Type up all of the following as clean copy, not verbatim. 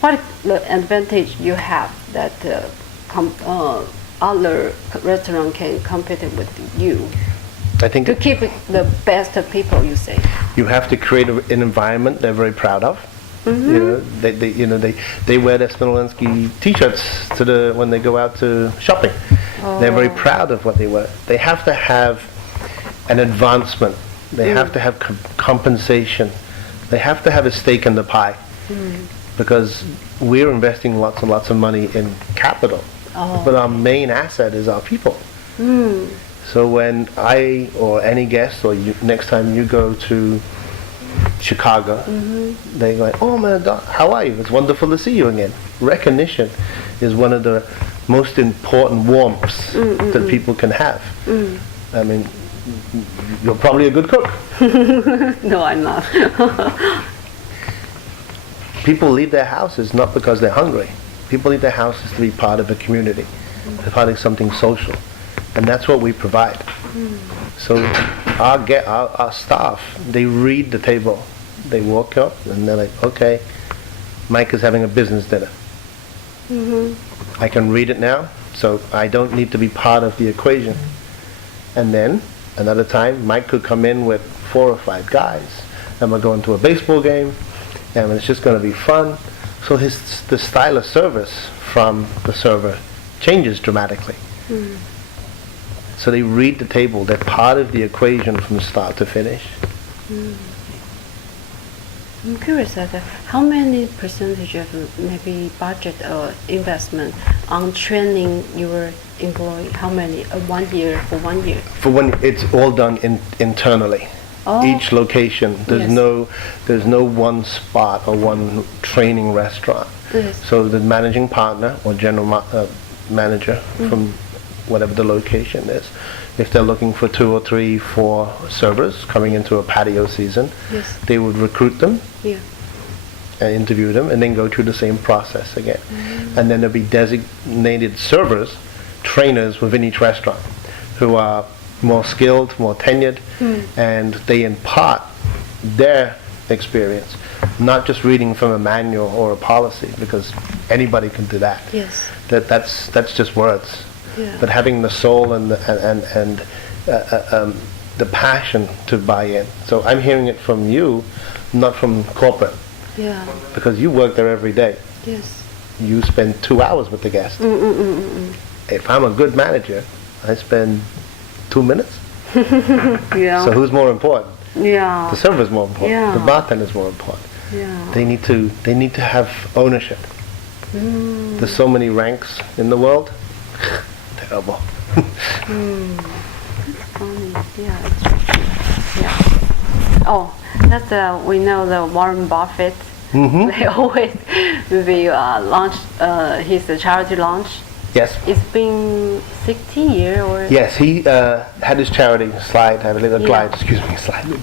what the advantage you have that other restaurant can compete with you? I think To keep the best people, you say. you have to create an environment they're very proud of. They wear their Smirnolenski T-shirts when they go out to shopping. They're very proud of what they wear. They have to have an advancement. They have to have compensation. They have to have a stake in the pie, because we're investing lots and lots of money in capital, but our main asset is our people. So when I or any guest or next time you go to Chicago, they go, "Oh my God, how are you? It's wonderful to see you again." Recognition is one of the most important warmths that people can have. I mean, you're probably a good cook. No, I'm not. People leave their houses not because they're hungry. People leave their houses to be part of a community, to part of something social. And that's what we provide. So our staff, they read the table. They walk up and they're like, okay, Mike is having a business dinner. I can read it now, so I don't need to be part of the equation. And then another time, Mike could come in with 4 or 5 guys, and we're going to a baseball game, and it's just going to be fun. So the style of service from the server changes dramatically. So they read the table. They're part of the equation from start to finish. I'm curious that how many percentage of maybe budget or investment on training your employee? How many? 1 year for 1 year? For when it's all done internally. Each location. There's no one spot or one training restaurant. So the managing partner or general manager from whatever the location is, if they're looking for 2 or 3, 4 servers coming into a patio season, they would recruit them and interview them and then go through the same process again. And then there'll be designated servers, trainers within each restaurant who are more skilled, more tenured, and they impart their experience, not just reading from a manual or a policy, because anybody can do that. That's just words. But having the soul and the passion to buy in. So I'm hearing it from you, not from corporate. Because you work there every day. You spend 2 hours with the guest. If I'm a good manager, I spend 2 minutes. So who's more important? The server is more important. The bartender is more important. They need to have ownership. There's so many ranks in the world. Terrible. Funny. Oh, that's we know the Warren Buffett. They always maybe launch his charity launch. Yes. It's been 16 years or. Yes, he had his charity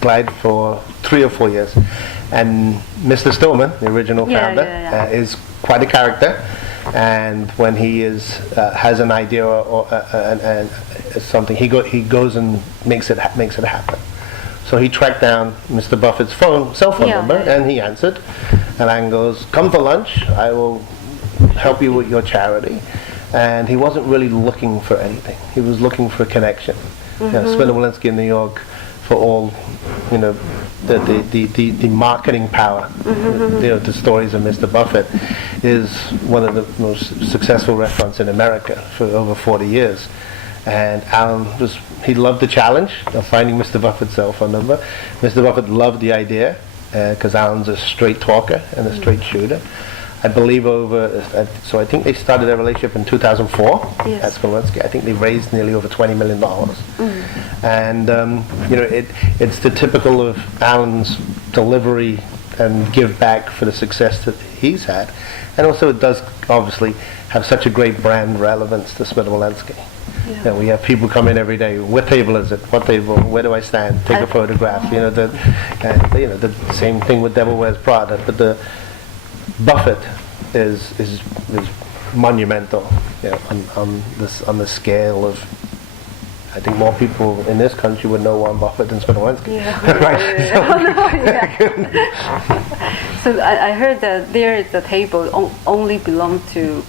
glide for 3 or 4 years, and Mr. Stillman, the original founder, is quite a character. And when he has an idea or something, he goes and makes it happen. So he tracked down Mr. Buffett's cell phone number, and he answered. And Alan goes, "Come for lunch. I will help you with your charity." And he wasn't really looking for anything. He was looking for a connection. Smirnolenski in New York, for all, the marketing power. The stories of Mr. Buffett is one of the most successful restaurants in America for over 40 years. And Alan he loved the challenge of finding Mr. Buffett's cell phone number. Mr. Buffett loved the idea because Alan's a straight talker and a straight shooter. I believe so I think they started their relationship in 2004 at Smirnolenski. I think they raised nearly over $20 million. And, it's the typical of Alan's delivery and give back for the success that he's had. And also it does obviously have such a great brand relevance to Smirnolenski. We have people come in every day. What table is it? What table? Where do I stand? Take a photograph. The same thing with Devil Wears Prada. But the Buffett is monumental, on the scale of I think more people in this country would know Warren Buffett than Smitolensky. Yeah. Right? Oh, no, yeah. So I heard that there is a table only belong to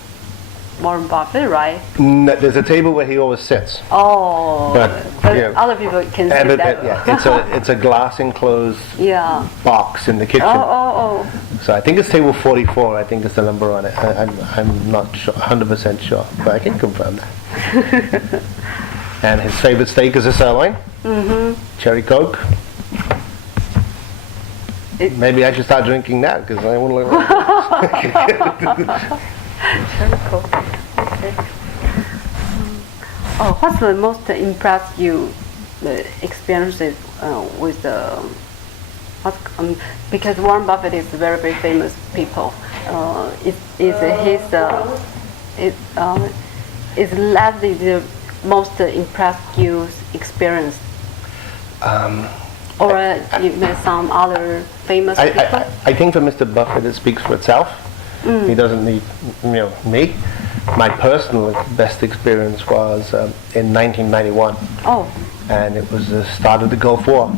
Warren Buffett, right? There's a table where he always sits. Oh, But, yeah. other people can see that. Yeah, it's a glass enclosed Yeah. box in the kitchen. Oh. So I think it's table 44. I think is the number on it. I'm not sure, 100% sure, but I can confirm that. And his favorite steak is a sirloin. Cherry Coke. Maybe I should start drinking that because I won't look like Cherry Coke. Okay. Oh, what's the most impressed you experiences with the? Because Warren Buffett is very very famous people. Is that the most impressed you experience? Or some other famous people? I think for Mr. Buffett it speaks for itself. He doesn't need me. My personal best experience was in 1991. Oh. And it was the start of the Gulf War.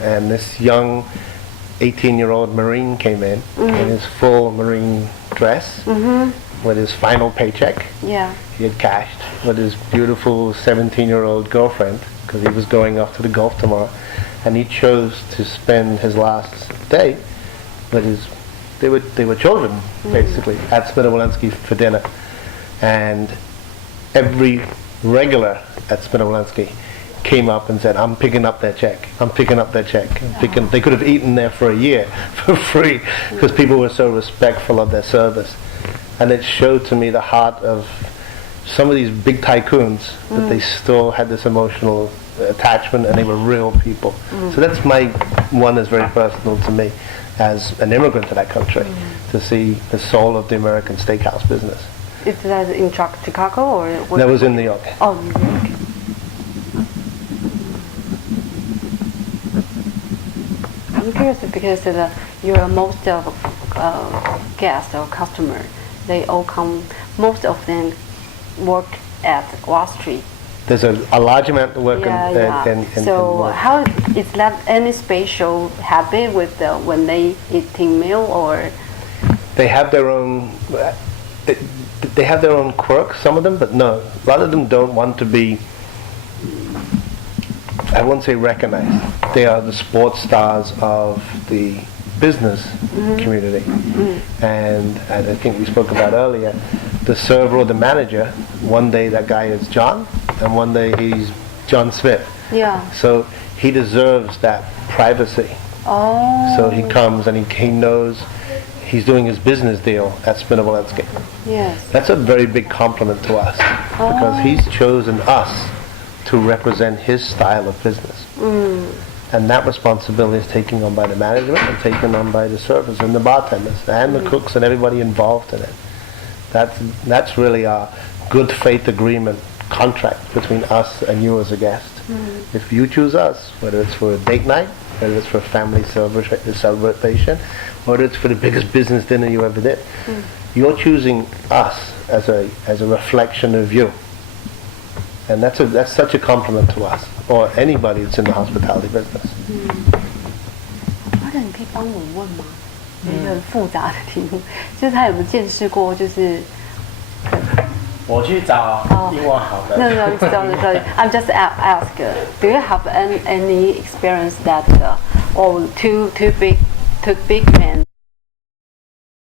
And this young 18-year-old Marine came in his full Marine dress with his final paycheck. Yeah. He had cashed with his beautiful 17-year-old girlfriend because he was going off to the Gulf tomorrow. And he chose to spend his last day with they were children, basically, at Smitolensky for dinner. And every regular at Smitolensky came up and said, I'm picking up their check. I'm picking up their check. They could have eaten there for a year for free because people were so respectful of their service. And it showed to me the heart of some of these big tycoons, that they still had this emotional attachment and they were real people. So that's my one that's very personal to me as an immigrant to that country, to see the soul of the American steakhouse business. Is that in Chicago or? That was in New York. Oh, New York. I'm curious because your most of guests or customer, they all come. Most of them work at Wall Street. There's a large amount of work in So Wall Street. how is that any special habit with when they eating meal or? They have their own. They have their own quirks, some of them, but no, a lot of them don't want to be. I won't say recognized. They are the sports stars of the business community, and as I think we spoke about earlier, the server or the manager. One day that guy is John, and one day he's John Smith. Yeah. So he deserves that privacy. Oh. So he comes and he knows he's doing his business deal at Smitolensky. Yes. That's a very big compliment to us because he's chosen us to represent his style of business. And that responsibility is taken on by the management and taken on by the servers and the bartenders and the cooks and everybody involved in it. That's really our good faith agreement contract between us and you as a guest. If you choose us, whether it's for a date night, whether it's for a family celebration, whether it's for the biggest business dinner you ever did, you're choosing us as a reflection of you. And that's such a compliment to us, or anybody that's in the hospitality business. 而且你可以帮我问吗？有一个很复杂的题目，就是他有没有见识过，就是我去找英文好的。No, sorry. I'm just ask. Do you have any experience that two big men